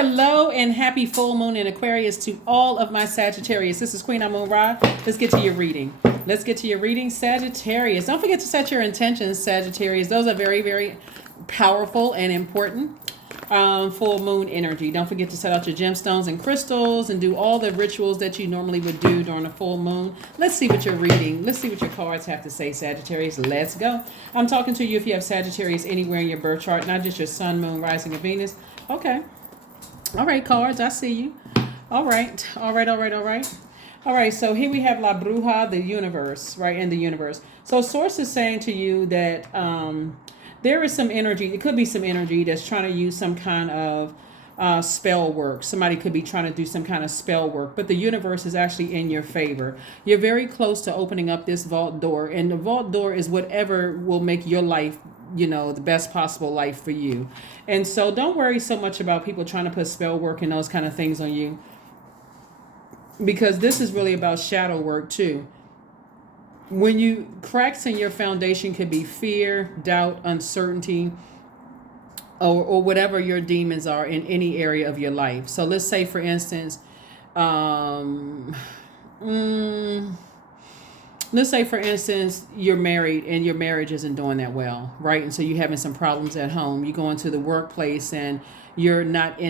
Hello and happy full moon in Aquarius to all of my Sagittarius. This is Queen Amun Ra. Let's get to your reading. Sagittarius. Don't forget to set your intentions, Sagittarius. Those are very, very powerful and important. Full moon energy. Don't forget to set out your gemstones and crystals and do all the rituals that you normally would do during a full moon. Let's see what you're reading. Let's see what your cards have to say, Sagittarius. Let's go. I'm talking to you if you have Sagittarius anywhere in your birth chart, not just your sun, moon, rising, and Venus. Okay. All right, cards, I see you. All right. All right, so here we have La Bruja, the universe, right, in the universe. So Source is saying to you that there is some energy, it could be some energy that's trying to use some kind of spell work. Somebody could be trying to do some kind of spell work, but the universe is actually in your favor. You're very close to opening up this vault door, and the vault door is whatever will make your life, the best possible life for you. And so don't worry so much about people trying to put spell work and those kind of things on you, because this is really about shadow work too. When you cracks in your foundation could be fear, doubt, uncertainty, or whatever your demons are in any area of your life. So let's say, for instance, you're married and your marriage isn't doing that well, right? And so you're having some problems at home. You go into the workplace and you're not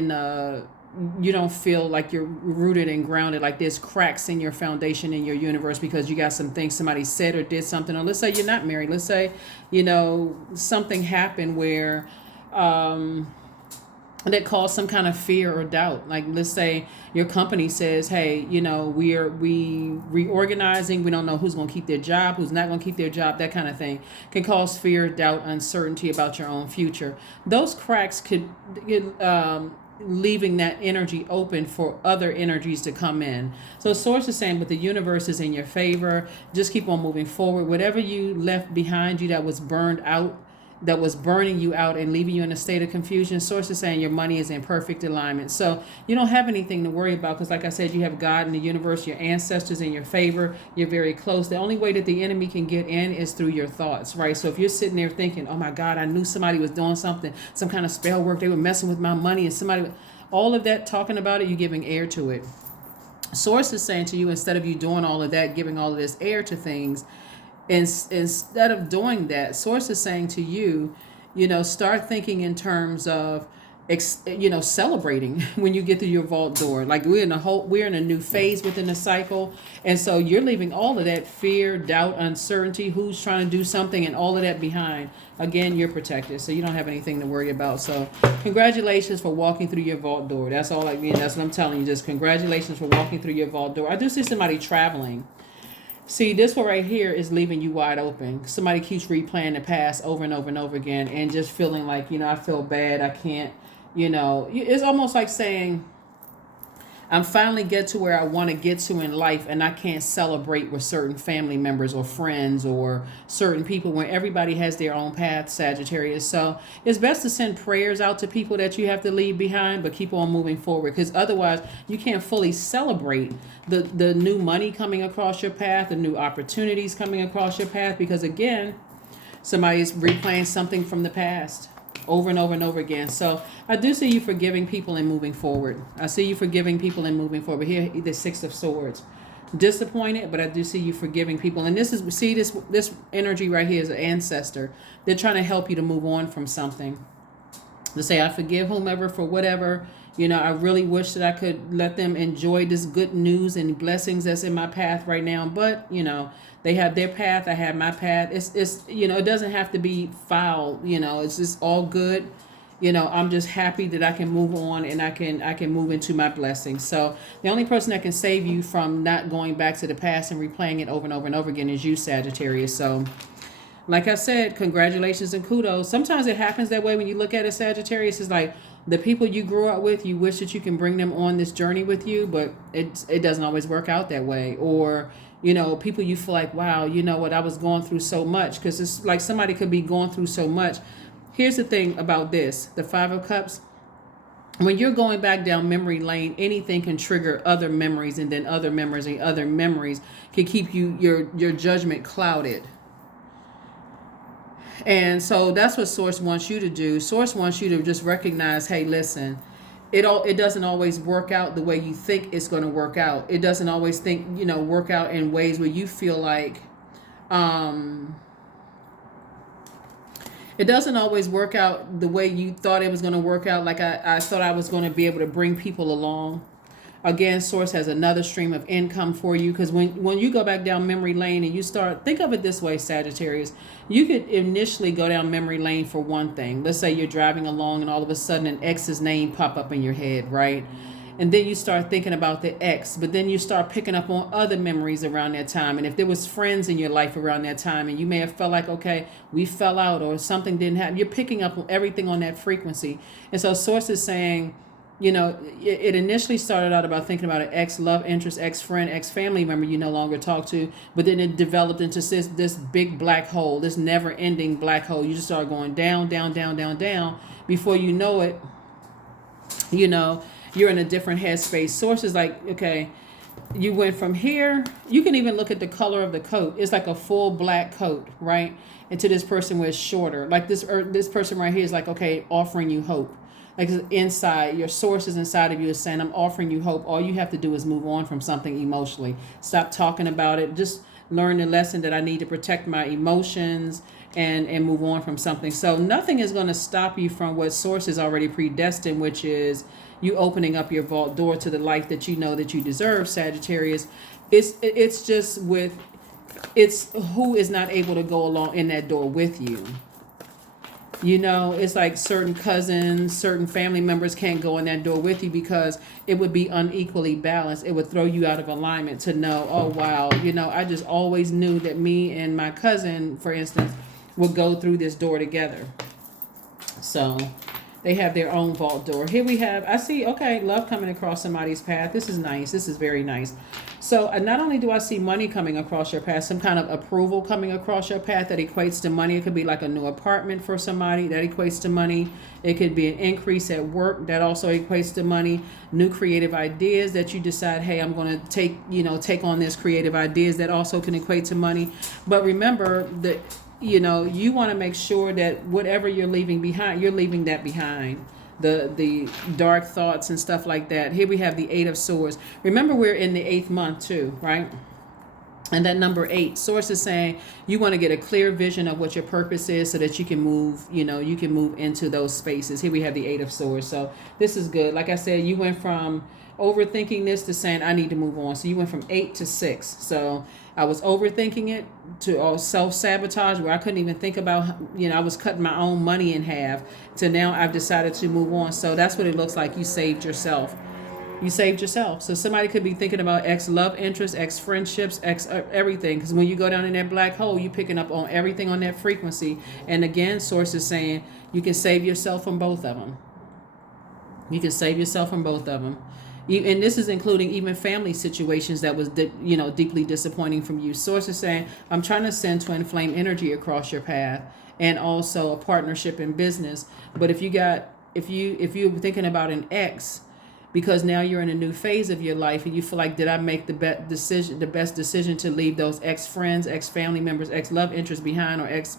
you don't feel like you're rooted and grounded, like there's cracks in your foundation in your universe because you got some things somebody said or did something. Or let's say you're not married. Let's say, something happened where that caused some kind of fear or doubt. Like, let's say your company says, hey, we reorganizing. We don't know who's going to keep their job, who's not going to keep their job. That kind of thing can cause fear, doubt, uncertainty about your own future. Those cracks could leaving that energy open for other energies to come in. So Source is saying, but the universe is in your favor. Just keep on moving forward. Whatever you left behind you that was burned out, that was burning you out and leaving you in a state of confusion, Source is saying your money is in perfect alignment. So you don't have anything to worry about because, like I said, you have God in the universe, your ancestors in your favor. You're very close. The only way that the enemy can get in is through your thoughts, right? So if you're sitting there thinking, oh my God, I knew somebody was doing something, some kind of spell work, they were messing with my money, and all of that, talking about it, you're giving air to it. Source is saying to you, instead of you doing all of that, giving all of this air to things, instead of doing that, Source is saying to you, start thinking in terms of, celebrating when you get through your vault door. Like we're in a new phase within the cycle. And so you're leaving all of that fear, doubt, uncertainty, who's trying to do something, and all of that behind. Again, you're protected, so you don't have anything to worry about. So congratulations for walking through your vault door. That's all that's what I'm telling you. Just congratulations for walking through your vault door. I do see somebody traveling. See, this one right here is leaving you wide open. Somebody keeps replaying the past over and over and over again and just feeling like, I feel bad. I can't, it's almost like saying, I'm finally get to where I want to get to in life and I can't celebrate with certain family members or friends or certain people when everybody has their own path, Sagittarius. So it's best to send prayers out to people that you have to leave behind, but keep on moving forward, because otherwise you can't fully celebrate the new money coming across your path, the new opportunities coming across your path, because again, somebody's replaying something from the past over and over and over again. So I do see you forgiving people and moving forward. Here, the Six of Swords. Disappointed, but I do see you forgiving people. And this energy right here is an ancestor. They're trying to help you to move on from something. To say, I forgive whomever for whatever. I really wish that I could let them enjoy this good news and blessings that's in my path right now. But, they have their path. I have my path. It's it doesn't have to be foul. It's just all good. I'm just happy that I can move on and I can move into my blessings. So the only person that can save you from not going back to the past and replaying it over and over and over again is you, Sagittarius. So like I said, congratulations and kudos. Sometimes it happens that way when you look at it, Sagittarius. It's like the people you grew up with, you wish that you can bring them on this journey with you, but it doesn't always work out that way. Or, people you feel like, wow, I was going through so much, because it's like somebody could be going through so much. Here's the thing about this, the Five of Cups. When you're going back down memory lane, anything can trigger other memories, and then other memories and other memories can keep your judgment clouded. And so that's what Source wants you to do. Source wants you to just recognize, hey, listen, it doesn't always work out the way you think it's going to work out. It doesn't always work out in ways where you feel like um it doesn't always work out the way you thought it was going to work out. Like I thought I was going to be able to bring people along. Again, source has another stream of income for you, because when you go back down memory lane and you start, think of it this way, Sagittarius. You could initially go down memory lane for one thing. Let's say you're driving along and all of a sudden an ex's name pop up in your head, right? And then you start thinking about the ex, but then you start picking up on other memories around that time. And if there was friends in your life around that time and you may have felt like, okay, we fell out or something didn't happen, you're picking up on everything on that frequency. And so source is saying, it initially started out about thinking about an ex love interest, ex friend, ex family member you no longer talk to, but then it developed into this big black hole, this never ending black hole. You just start going down, down, down, down, down. Before you know it, you're in a different headspace. Source is like, okay, you went from here. You can even look at the color of the coat. It's like a full black coat, right? And to this person where it's shorter. Like this person right here is like, okay, offering you hope. Like inside, your source is inside of you is saying, I'm offering you hope. All you have to do is move on from something emotionally. Stop talking about it. Just learn the lesson that I need to protect my emotions and move on from something. So nothing is going to stop you from what source is already predestined, which is you opening up your vault door to the life that you know that you deserve, Sagittarius. It's just it's who is not able to go along in that door with you. It's like certain cousins, certain family members can't go in that door with you because it would be unequally balanced. It would throw you out of alignment to know, oh, wow, I just always knew that me and my cousin, for instance, would go through this door together. So they have their own vault door. Here we have, I see, okay, love coming across somebody's path. This is nice. This is very nice. So not only do I see money coming across your path, some kind of approval coming across your path that equates to money. It could be like a new apartment for somebody that equates to money. It could be an increase at work that also equates to money. New creative ideas that you decide, hey, I'm going to take on this creative ideas that also can equate to money. But remember that, you want to make sure that whatever you're leaving behind, you're leaving that behind. The dark thoughts and stuff like that. Here we have the 8 of Swords. Remember, we're in the 8th month too, right? And that number 8, source is saying you want to get a clear vision of what your purpose is so that you can move, you can move into those spaces. Here we have the 8 of Swords. So this is good. Like I said, you went from overthinking this to saying I need to move on. So you went from 8 to 6. So I was overthinking it to self-sabotage where I couldn't even think about, I was cutting my own money in half, to now I've decided to move on. So that's what it looks like. You saved yourself. You saved yourself. So somebody could be thinking about ex love interest, ex friendships, ex everything. Because when you go down in that black hole, you're picking up on everything on that frequency. And again, source is saying you can save yourself from both of them. You can save yourself from both of them. And this is including even family situations that was, deeply disappointing from you. Source is saying, I'm trying to send twin flame energy across your path, and also a partnership in business. But if you're thinking about an ex, because now you're in a new phase of your life and you feel like, did I make the best decision to leave those ex friends, ex family members, ex love interests behind, or ex,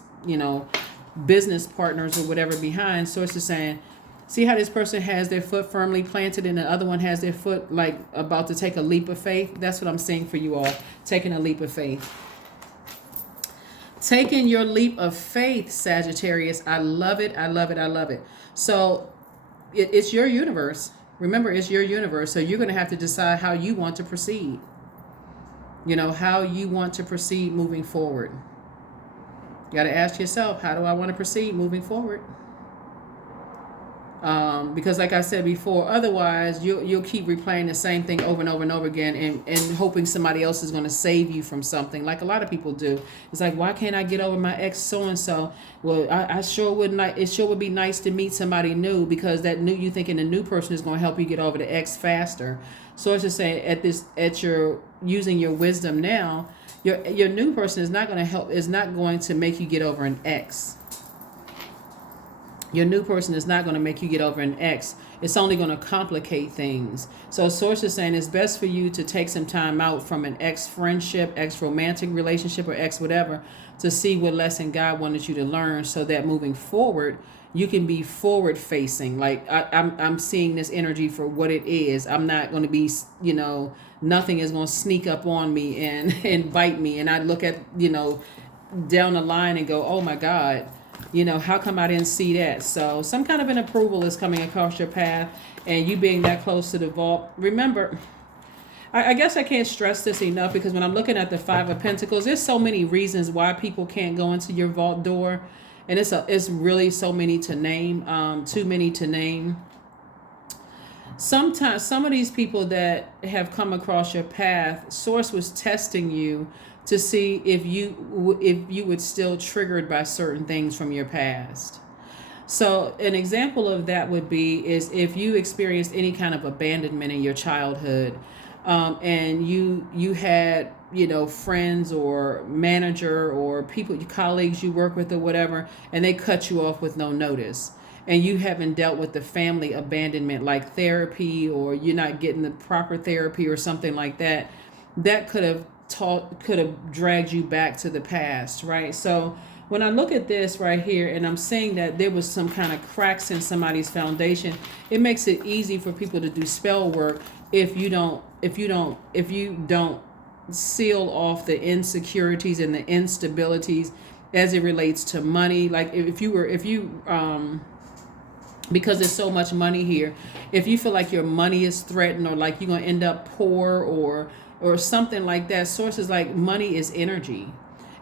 business partners or whatever behind? Source is saying, see how this person has their foot firmly planted and the other one has their foot like about to take a leap of faith? That's what I'm seeing for you all, taking a leap of faith. Taking your leap of faith, Sagittarius. I love it. I love it. I love it. So it's your universe. Remember, it's your universe. So you're going to have to decide how you want to proceed. How you want to proceed moving forward. You got to ask yourself, how do I want to proceed moving forward? Because like I said before, otherwise you'll keep replaying the same thing over and over and over again and hoping somebody else is going to save you from something, like a lot of people do. It's like, why can't I get over my ex so-and-so? Well, I sure would not. It sure would be nice to meet somebody new, because that new, you thinking the new person is going to help you get over the ex faster. So it's just saying at your using your wisdom now, your new person is not going to help, is not going to make you get over an ex. Your new person is not going to make you get over an ex. It's only going to complicate things. So source is saying it's best for you to take some time out from an ex friendship, ex romantic relationship, or ex whatever, to see what lesson God wanted you to learn, so that moving forward, You can be forward facing. Like I'm seeing this energy for what it is. I'm not going to be, nothing is going to sneak up on me and and bite me. And I look at, down the line and go, oh my God, how come I didn't see that? So some kind of an approval is coming across your path, and you being that close to the vault. Remember, I guess I can't stress this enough, because when I'm looking at the Five of Pentacles, there's so many reasons why people can't go into your vault door. And it's really so many to name, too many to name. Sometimes some of these people that have come across your path, Source was testing you to see if you would still triggered by certain things from your past. So an example of that would be is if you experienced any kind of abandonment in your childhood, and you had friends or manager or people, your colleagues you work with or whatever, and they cut you off with no notice, and you haven't dealt with the family abandonment like therapy, or you're not getting the proper therapy or something like that, that could have dragged you back to the past, right? So when I look at this right here, and I'm saying that there was some kind of cracks in somebody's foundation, it makes it easy for people to do spell work if you don't seal off the insecurities and the instabilities as it relates to money. Like if you because there's so much money here, if you feel like your money is threatened, or like you're going to end up poor, or something like that, Sources like money is energy,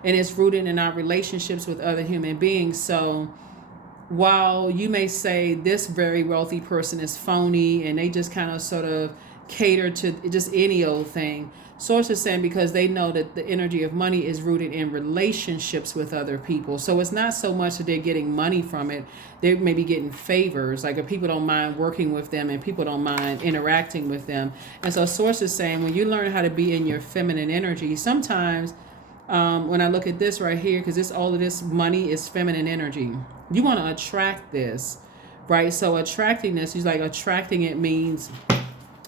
and it's rooted in our relationships with other human beings. So while you may say this very wealthy person is phony and they just kind of sort of cater to just any old thing, Source is saying because they know that the energy of money is rooted in relationships with other people. So it's not so much that they're getting money from it. They may be getting favors. Like if people don't mind working with them, and people don't mind interacting with them. And so Source is saying when you learn how to be in your feminine energy, sometimes when I look at this right here, because all of this money is feminine energy, you want to attract this, right? So attracting this, is like attracting it means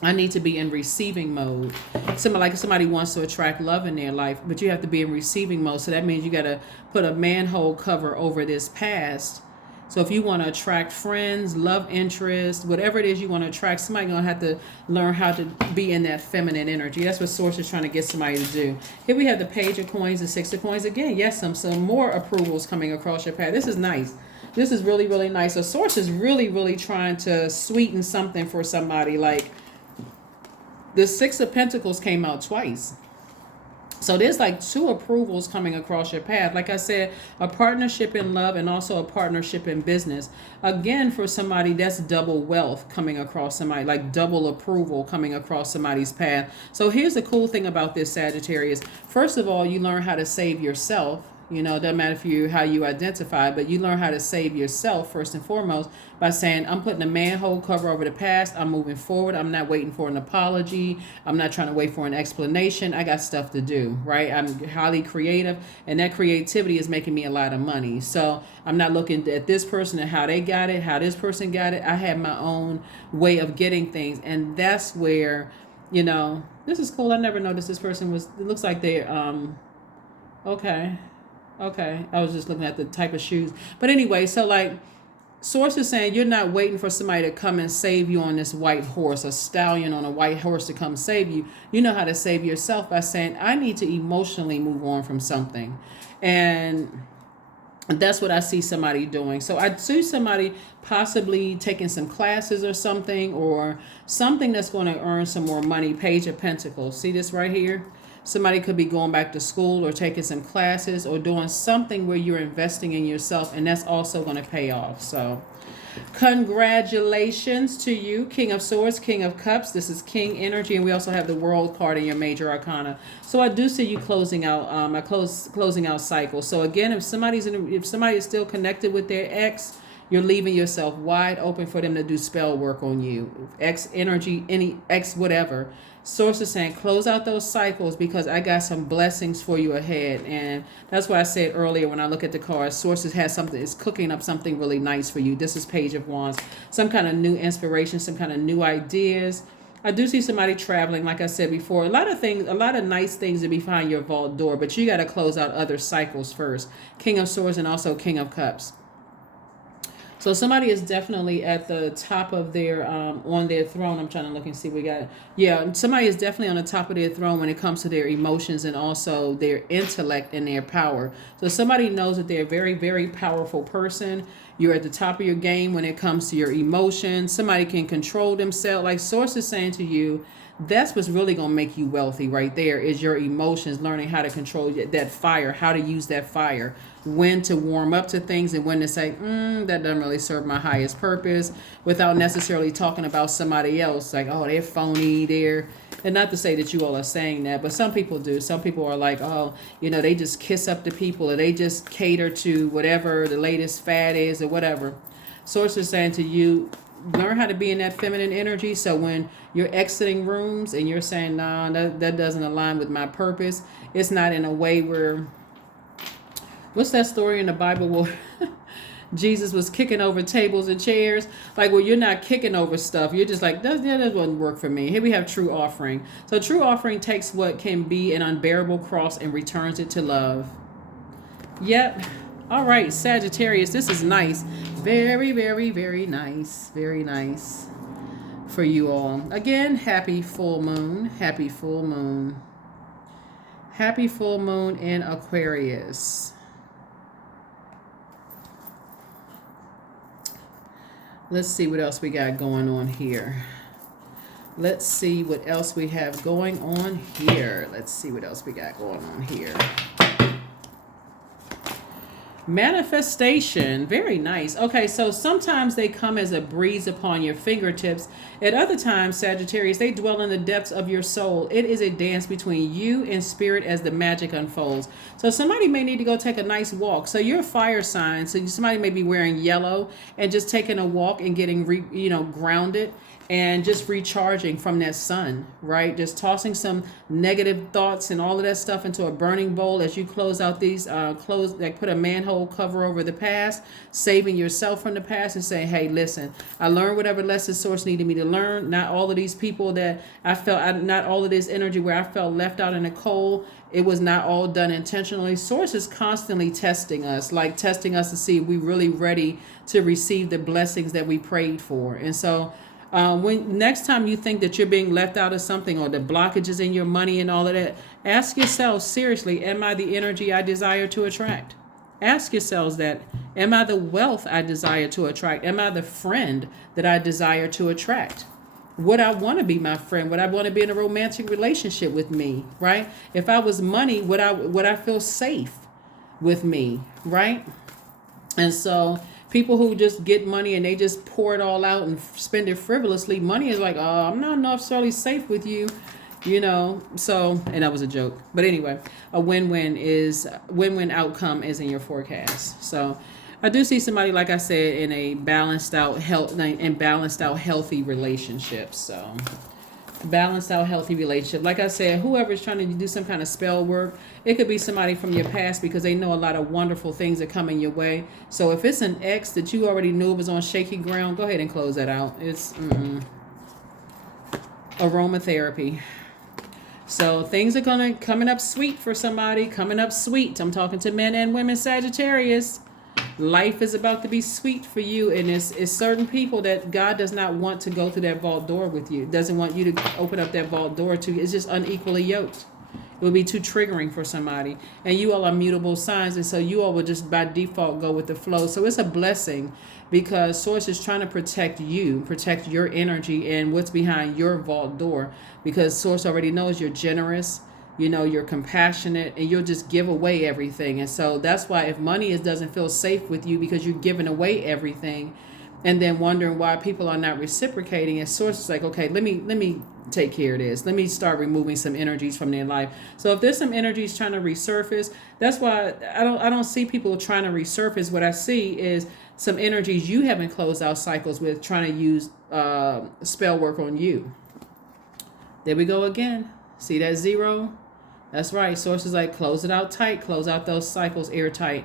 I need to be in receiving mode. Somebody wants to attract love in their life, but you have to be in receiving mode. So that means you got to put a manhole cover over this past. So if you want to attract friends, love interest, whatever it is you want to attract, somebody's going to have to learn how to be in that feminine energy. That's what Source is trying to get somebody to do. Here we have the Page of Coins, the Six of Coins. Again, yes, some more approvals coming across your path. This is nice. This is really, really nice. So Source is really, really trying to sweeten something for somebody. Like the Six of Pentacles came out twice. So there's like two approvals coming across your path. Like I said, a partnership in love and also a partnership in business. Again, for somebody, that's double wealth coming across somebody, like double approval coming across somebody's path. So here's the cool thing about this, Sagittarius. First of all, you learn how to save yourself. It doesn't matter how you identify, but you learn how to save yourself first and foremost by saying, I'm putting a manhole cover over the past. I'm moving forward. I'm not waiting for an apology. I'm not trying to wait for an explanation. I got stuff to do, right? I'm highly creative, and that creativity is making me a lot of money. So I'm not looking at this person and how they got it, how this person got it. I have my own way of getting things. And that's where, this is cool. I never noticed this person it looks like they're, Okay, I was just looking at the type of shoes. But anyway, so like Source is saying you're not waiting for somebody to come and save you on this white horse, a stallion on a white horse to come save you. You know how to save yourself by saying, I need to emotionally move on from something. And that's what I see somebody doing. So I see somebody possibly taking some classes or something that's going to earn some more money. Page of Pentacles. See this right here? Somebody could be going back to school or taking some classes or doing something where you're investing in yourself, and that's also going to pay off. So congratulations to you, King of Swords, King of Cups. This is King energy, and we also have the World card in your major arcana. So I do see you closing out closing out cycle. So again, if somebody is still connected with their ex, you're leaving yourself wide open for them to do spell work on you. Ex energy, any ex whatever. Source is saying close out those cycles because I got some blessings for you ahead. And that's what I said earlier when I look at the cards. Sources has something, is cooking up something really nice for you. This is Page of Wands. Some kind of new inspiration, some kind of new ideas. I do see somebody traveling, like I said before. A lot of nice things to be behind your vault door, but you got to close out other cycles first. King of Swords and also King of Cups. So somebody is definitely at the top of their on their throne. I'm trying to look and see we got. Yeah, somebody is definitely on the top of their throne when it comes to their emotions and also their intellect and their power. So somebody knows that they're a very, very powerful person. You're at the top of your game when it comes to your emotions. Somebody can control themselves. Like Source is saying to you, that's what's really going to make you wealthy right there is your emotions, learning how to control that fire, how to use that fire, when to warm up to things and when to say, that doesn't really serve my highest purpose, without necessarily talking about somebody else. Like, oh, they're phony, and not to say that you all are saying that, but some people do. Some people are like, oh, they just kiss up to people or they just cater to whatever the latest fad is or whatever. Source is saying to you, learn how to be in that feminine energy. So when you're exiting rooms and you're saying, nah, that doesn't align with my purpose, it's not in a way where, what's that story in the Bible where Jesus was kicking over tables and chairs? Like, well, you're not kicking over stuff. You're just like, that doesn't work for me. Here we have true offering. So true offering takes what can be an unbearable cross and returns it to love. Yep. All right, Sagittarius, this is nice. Very, very, very nice. Very nice for you all. Again, happy full moon. Happy full moon. Happy full moon in Aquarius. Let's see what else we got going on here. Let's see what else we have going on here. Let's see what else we got going on here. Manifestation, very nice. Okay, so sometimes they come as a breeze upon your fingertips. At other times, Sagittarius, they dwell in the depths of your soul. It is a dance between you and spirit as the magic unfolds. So somebody may need to go take a nice walk. So you're a fire sign. So somebody may be wearing yellow and just taking a walk and getting grounded and just recharging from that sun, right? Just tossing some negative thoughts and all of that stuff into a burning bowl as you close out these put a manhole cover over the past, saving yourself from the past and saying, hey, listen, I learned whatever lesson Source needed me to learn. Not all of these people that not all of this energy where I felt left out in the cold, it was not all done intentionally. Source is constantly testing us to see if we're really ready to receive the blessings that we prayed for. And so when next time you think that you're being left out of something or the blockages in your money and all of that, ask yourself seriously, am I the energy I desire to attract? Ask yourselves that. Am I the wealth I desire to attract? Am I the friend that I desire to attract? Would I want to be my friend? Would I want to be in a romantic relationship with me? Right? If I was money, would I feel safe with me? Right? And so people who just get money and they just pour it all out and spend it frivolously, money is like, oh, I'm not necessarily safe with you, So, and that was a joke. But anyway, a win-win outcome is in your forecast. So I do see somebody, like I said, in a balanced out healthy relationship. So balanced out healthy relationship. Like I said, whoever's trying to do some kind of spell work, it could be somebody from your past because they know a lot of wonderful things that come in your way. So if it's an ex that you already knew was on shaky ground, go ahead and close that out. It's aromatherapy. So things are coming up sweet for somebody. Coming up sweet. I'm talking to men and women, Sagittarius. Life is about to be sweet for you, and it's certain people that God does not want to go through that vault door with you. Doesn't want you to open up that vault door to. It's just unequally yoked. It would be too triggering for somebody. And you all are mutable signs, and so you all will just by default go with the flow. So it's a blessing because Source is trying to protect you, protect your energy and what's behind your vault door, because Source already knows you're generous. You're compassionate and you'll just give away everything. And so that's why if money doesn't feel safe with you because you're giving away everything and then wondering why people are not reciprocating, and Source is like, okay, let me take care of this. Let me start removing some energies from their life. So if there's some energies trying to resurface, that's why I don't see people trying to resurface. What I see is some energies you haven't closed out cycles with trying to use spell work on you. There we go again. See that 0? That's right. Source is like, close it out tight. Close out those cycles airtight.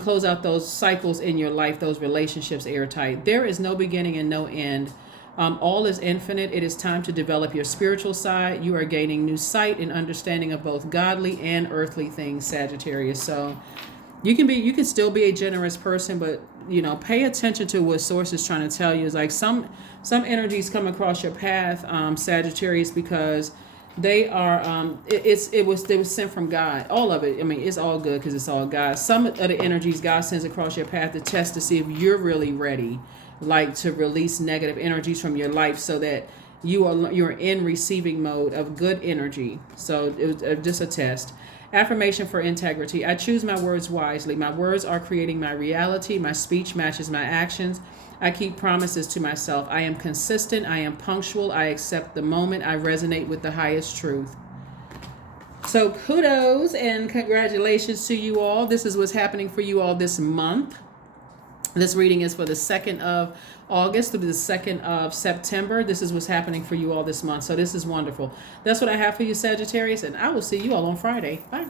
Close out those cycles in your life, those relationships airtight. There is no beginning and no end. All is infinite. It is time to develop your spiritual side. You are gaining new sight and understanding of both godly and earthly things, Sagittarius. So you can still be a generous person, but pay attention to what source is trying to tell you. Is like some energies come across your path, Sagittarius, because they are it was sent from God. All of it. I mean, it's all good because it's all God. Some of the energies God sends across your path to test to see if you're really ready, like to release negative energies from your life, so that you're in receiving mode of good energy. So it was just a test. Affirmation for integrity. I choose my words wisely. My words are creating my reality. My speech matches my actions. I keep promises to myself. I am consistent. I am punctual. I accept the moment. I resonate with the highest truth. So kudos and congratulations to you all. This is what's happening for you all this month. This reading is for the 2nd of August through the 2nd of September. This is what's happening for you all this month. So this is wonderful. That's what I have for you, Sagittarius, and I will see you all on Friday. Bye.